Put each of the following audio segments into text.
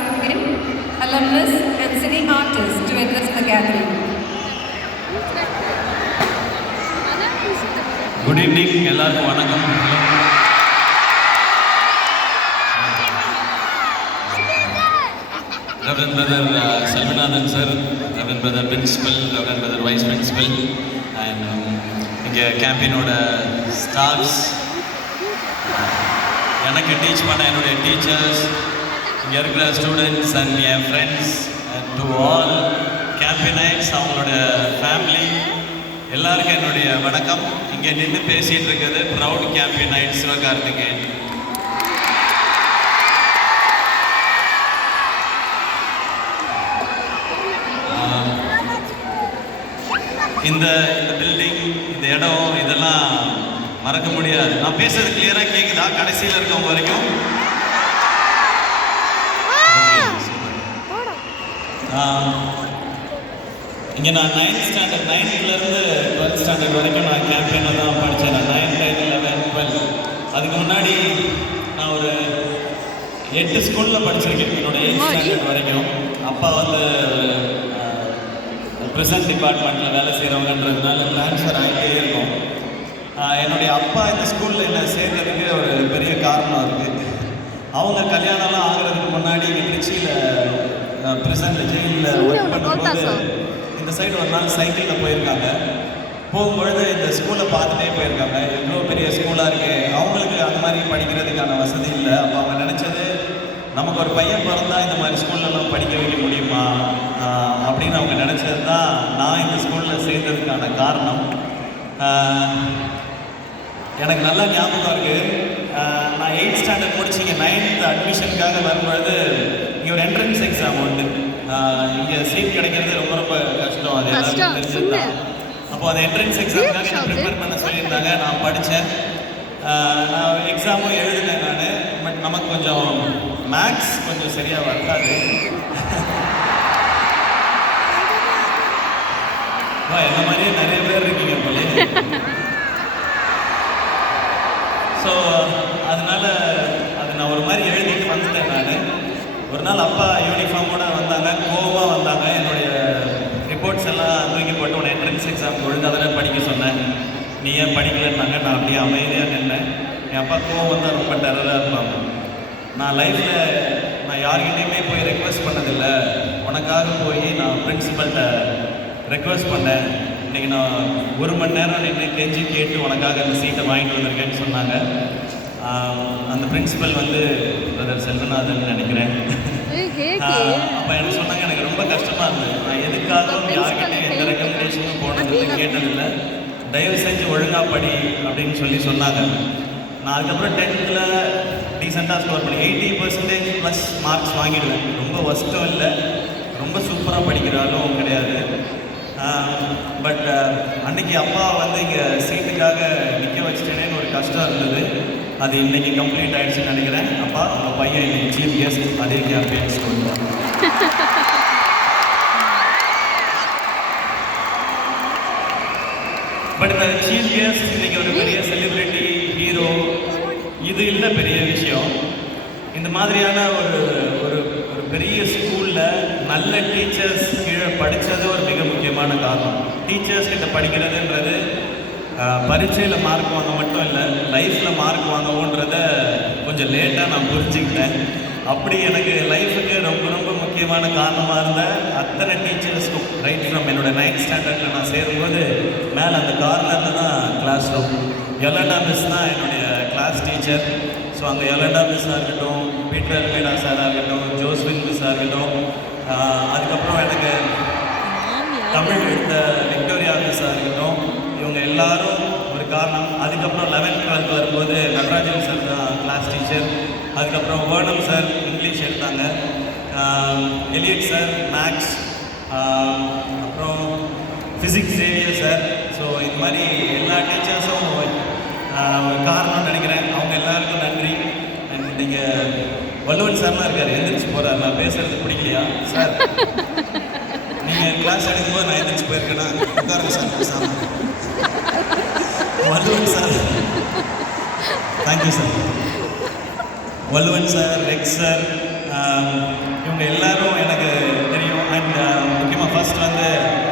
asking in alumnus and cine artists to address the gathering. Good evening, எல்லாருக்கும் வணக்கம். Reverend Brother Selvanathan sir, Reverend Brother Principal, Reverend Brother Vice Principal, and இங்கே கேம்பெயினோட staffs, எனக்கு teach பண்ண என்னுடைய teachers, இங்கே இருக்கிற students and என் friends, to all கேம்பெயினைட்ஸ், அவங்களோட ஃபேமிலி, எல்லாருக்கும் என்னுடைய வணக்கம். இங்கே நின்று பேசிகிட்டு இருக்கிறது ப்ரௌட் கேம்பெயினைட் சிவகார்த்திகேயன். இந்த பில்டிங், இந்த இடம், இதெல்லாம் மறக்க முடியாது. நான் பேசுறது கிளியராக கேட்குதா கடைசியில் இருக்கவங்க வரைக்கும்? இங்கே நான் 9th ஸ்டாண்டர்ட் 9th-லேருந்து 12th ஸ்டாண்டர்ட் வரைக்கும் நான் கேம்பெயினில் தான் படித்தேன். நான் 9, 10, 11, 12. அதுக்கு முன்னாடி நான் ஒரு 8 ஸ்கூலில் படிச்சிருக்கேன் என்னோட 8th ஸ்டாண்டர்ட் வரைக்கும். அப்பா வந்து ப்ரெசன்ட் டிபார்ட்மெண்ட்டில் வேலை செய்கிறவங்கன்றதுனால ட்ரான்ஸ்ஃபர் ஆகிட்டே இருக்கும். என்னுடைய அப்பா இந்த ஸ்கூலில் என்னை சேர்ந்ததுக்கு ஒரு பெரிய காரணம் இருக்குது. அவங்க கல்யாணம்லாம் ஆகிறதுக்கு முன்னாடி இங்கே திருச்சியில் ப்ரெசன்ட் ஜெயிலில் ஒர்க் பண்ணும்போது இந்த சைடு ஒரு நாள் சைக்கிளில் போயிருக்காங்க. போகும்பொழுது இந்த ஸ்கூலை பார்த்துட்டே போயிருக்காங்க. எவ்வளோ பெரிய ஸ்கூலாக இருக்குது. அவங்களுக்கு அந்த மாதிரி படிக்கிறதுக்கான வசதி இல்லை. அப்போ அவங்க நினச்சது, நமக்கு ஒரு பையன் பிறந்தா இந்த மாதிரி ஸ்கூல்லலாம் படிக்க வைக்க முடியுமா அப்படின்னு அவங்க நினச்சது தான் நான் இந்த ஸ்கூலில் சேர்ந்ததுக்கான காரணம். எனக்கு நல்லா ஞாபகம் இருக்குது. நான் 8th ஸ்டாண்டர்ட் முடிச்சு இங்கே 9th அட்மிஷனுக்காக வரும்பொழுது இங்கே ஒரு என்ட்ரன்ஸ் எக்ஸாம் உண்டு. இங்கே சீட் கிடைக்கிறது ரொம்ப ரொம்ப கஷ்டம். அது எல்லாருக்கும் தெரிஞ்சது தான். அப்போது அந்த என்ட்ரன்ஸ் எக்ஸாமுக்காக நான் ப்ரிப்பேர் பண்ண சொல்லியிருந்தாங்க. நான் படித்தேன். நான் எக்ஸாமும் எழுதினேன் நான். பட் நமக்கு கொஞ்சம் மேக்ஸ் கொஞ்சம் சரியாக வராது. என்ன மாதிரியே நிறைய பேர் இருக்கீங்க போல. ஸோ அதனால் அது நான் ஒரு மாதிரி எழுதிட்டு வந்துட்டேன். நான் ஒரு நாள் அப்பா யூனிஃபார்மோடு வந்தாங்க, கோவமாக வந்தாங்க. என்னுடைய ரிப்போர்ட்ஸ் எல்லாம் தூக்கி போட்டு உன்னை என்ட்ரன்ஸ் எக்ஸாம் ஒழுங்காக படிக்க சொன்னேன், நீ ஏன் படிக்கலைன்னாங்க. நான் அப்படியே அமைதியாக நின்னேன். என் அப்பா கோவம் வந்தால் ரொம்ப டெரராக இருப்பாங்க. நான் லைஃப்பில் நான் யார்கிட்டையுமே போய் ரெக்வெஸ்ட் பண்ணதில்லை. உனக்காக போய் நான் பிரின்சிபல்கிட்ட ரெக்வெஸ்ட் பண்ணேன். இன்றைக்கி நான் 1 மணி நேரம் நின்று கெஞ்சி கேட்டு உனக்காக அந்த சீட்டை வாங்கிட்டு வந்திருக்கேன்னு சொன்னாங்க. அந்த பிரின்சிபல் வந்து பிரதர் செல்வநாதன் நினைக்கிறேன். அப்போ எனக்கு சொன்னாங்க. எனக்கு ரொம்ப கஷ்டமாக இருந்தது. நான் எதுக்காகவும் யார்கிட்டையும் எந்த ரெக்கமெண்டேஷனும் போனதில்லை, கேட்டதில்லை. தயவு செஞ்சு ஒழுங்காக படி அப்படின்னு சொன்னாங்க. நான் அதுக்கப்புறம் 10th டீசெண்டாக ஸ்கோர் பண்ணி 80% ப்ளஸ் மார்க்ஸ் வாங்கிடுவேன். ரொம்ப ஒஸ்ட்டும் இல்லை, ரொம்ப சூப்பராக படிக்கிறாலும் கிடையாது. பட் அன்றைக்கி அப்பா வந்து இங்கே சீட்டுக்காக நிற்க வச்சுட்டேனேன்னு ஒரு கஷ்டம் இருந்தது. அது இன்றைக்கி கம்ப்ளீட் ஆகிடுச்சுன்னு நினைக்கிறேன். அப்பா உங்கள் பையன் இன்னைக்கு சீஃப் கெஸ்ட் அதே கேம்பெயின்ஸ் கொடுத்தாங்க. பட் இந்த சீஃப் கெஸ்ட் இன்றைக்கி ஒரு பெரிய செலிப்ரிட்டி, ஹீரோ, இது இல்லை பெரிய விஷயம். இந்த மாதிரியான ஒரு ஒரு ஒரு பெரிய ஸ்கூலில் நல்ல டீச்சர்ஸ் கீழே படித்தது ஒரு மிக முக்கியமான காரணம். டீச்சர்ஸ் கிட்ட படிக்கிறதுன்றது பரீட்சையில் மார்க் வாங்க மட்டும் இல்லை, லைஃப்பில் மார்க் வாங்கவுன்றத கொஞ்சம் லேட்டாக நான் புரிஞ்சுக்கிட்டேன். அப்படி எனக்கு லைஃபுக்கு ரொம்ப ரொம்ப முக்கியமான காரணமாக இருந்த அத்தனை டீச்சர்ஸ்க்கும் ரைட் ஃப்ரம் என்னோடய 9th ஸ்டாண்டர்டில் நான் சேரும்போது மேலே அந்த கார்னரில் தான் கிளாஸ் ரூம். யொலண்டா மிஸ் தான் என்னுடைய கிளாஸ் டீச்சர். ஸோ அங்கே யொலண்டா மிஸ்ஸாக இருக்கட்டும், பீட்டர் அல்மேடா சாராக இருக்கட்டும், ஜோஸ்வின் மிஸ்ஸாக இருக்கட்டும், அதுக்கப்புறம் எனக்கு தமிழ் எடுத்த விக்டோரியா மிஸ்ஸாக இருக்கட்டும், இவங்க எல்லாரும் ஒரு காரணம். அதுக்கப்புறம் 11th 12th வரும்போது நடராஜன் சார் தான் கிளாஸ் டீச்சர். அதுக்கப்புறம் வேர்னம் சார் இங்கிலீஷ் எடுத்தாங்க, எலியட் சார் மேக்ஸ், அப்புறம் ஃபிசிக்ஸ் சேவியர் சார். ஸோ இது மாதிரி எல்லா டீச்சர்ஸும் ஒரு காரணம்னு நினைக்கிறேன். அவங்க எல்லாருக்கும் நன்றி. அண்ட் நீங்கள் வள்ளுவன் சார்லாம் இருக்கார், எந்திரிச்சு போகிறார். நான் பேசுகிறது பிடிக்கலையா சார்? நீங்கள் கிளாஸ் எடுக்கும்போது நான் எந்திரிச்சு போயிருக்கேன்னா உட்காருங்க சார் பேசாமல். Valluvan sir, thank you sir. Valluvan sir, Rex sir, இவங்க எல்லாரும் எனக்கு தெரியும். அண்ட் முக்கியமாக ஃபர்ஸ்ட் வந்து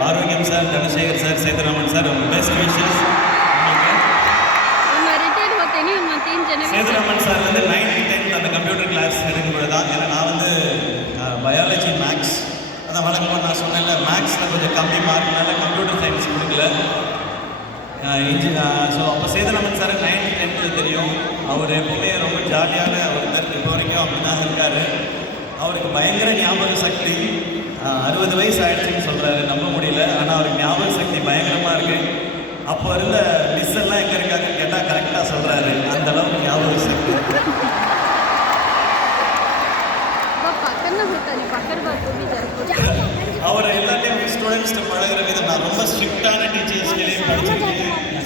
ஆரோக்கியம் sir, Dhanasekar sir, Sethuraman sir, best wishes. Sethuraman sir வந்து 9th 10th அந்த கம்ப்யூட்டர் கிளாஸ் எடுக்கும்போது தான், ஏன்னா நான் வந்து பயாலஜி மேக்ஸ், அதான் வழக்கமாக நான் சொன்னேன்ல, மேக்ஸில் கொஞ்சம் கம்மி மார்க்னால கம்ப்யூட்டர் சயின்ஸ் கொடுக்கல. ஸோ அப்போ சேதுராமன் சார் 9th 10th தெரியும். அவர் எப்போவுமே ரொம்ப ஜாலியான ஒருத்தர், இப்போ வரைக்கும் அப்படி தான் இருக்கார். அவருக்கு பயங்கர ஞாபக சக்தி. 60 வயசு ஆயிடுச்சுன்னு சொல்கிறாரு, நம்ப முடியல. ஆனால் அவருக்கு ஞாபக சக்தி பயங்கரமாக இருக்குது. அப்போ இருந்த மிஸ் எல்லாம் எங்கே இருக்காங்கன்னு கேட்டால் கரெக்டாக சொல்கிறாரு, அந்த அளவுக்கு ஞாபக சக்தி. அவர் எல்லாத்தையும் ஸ்டூடெண்ட்ஸ்ட்டு பழகிற விதம், நான் ரொம்ப ஸ்ட்ரிக்டான டீச்சர்ஸ்